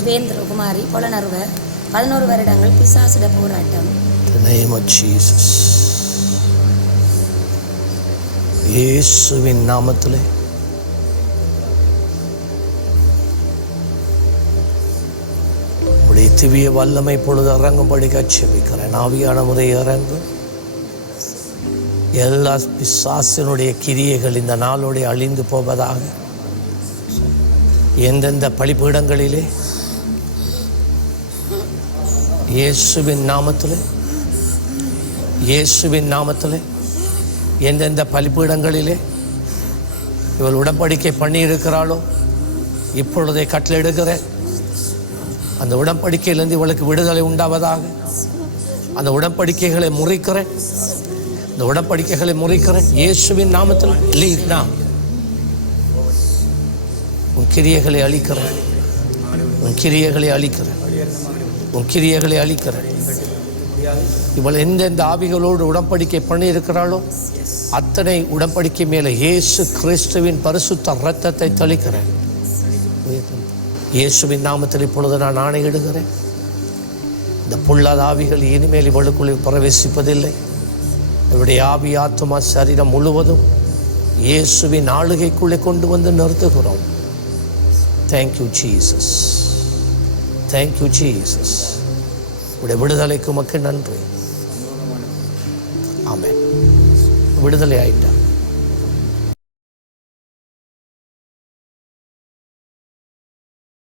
சுவேந்திரகுமாரி புலனறுவ பதினோரு வருடங்கள் பிசாசிட போராட்டம். The name of Jesus. இயேசுவின் நாமத்திலே. உடைய திவிய வல்லமை பொழுது இறங்கும்படி கட்சிக்கிறேன் ஆவியான முறை இறங்கு எல்லா பிசாசினுடைய கிரியைகள் இந்த நாளோடைய அழிந்து போவதாக எந்தெந்த பலிபீடங்களிலே இயேசுவின் நாமத்தில் இயேசுவின் நாமத்தில் எந்தெந்த பலிப்பீடங்களிலே இவள் உடன்படிக்கை பண்ணியிருக்கிறாளோ இப்பொழுதே கட்டளெடுக்கிறேன் அந்த உடன்படிக்கையிலிருந்து இவளுக்கு விடுதலை உண்டாவதாக. அந்த உடன்படிக்கைகளை முறிக்கிறேன். இந்த உடன்படிக்கைகளை முறிக்கிறேன். இயேசுவின் நாமத்தில் லீவ் உன் கிரியைகளை அழிக்கிறேன். உன் கிரியைகளை அழிக்கிறேன். உன் கிரியைகளை அழிக்கிறேன். இவள் எந்தெந்த ஆவிகளோடு உடன்படிக்கை பண்ணியிருக்கிறாளோ அத்தனை உடன்படிக்கை மேலே இயேசு கிறிஸ்துவின் பரிசுத்த ரத்தத்தை தெளிக்கிறேன். இயேசுவின் நாமத்தில் இப்பொழுது நான் ஆணையிடுகிறேன் இந்த பொல்லாத ஆவிகள் இனிமேல் இவளுக்குள்ளே பிரவேசிப்பதில்லை. இவருடைய ஆவி ஆத்மா சரீரம் முழுவதும் இயேசுவின் ஆளுகைக்குள்ளே கொண்டு வந்து நிறுத்துகிறோம். தேங்க்யூ ஜீசஸ் தேங்க்யூ ஜீசஸ் உடைய விடுதலைக்கு மக்கள் நன்றி. ஆமே விடுதலை ஆயிட்டான்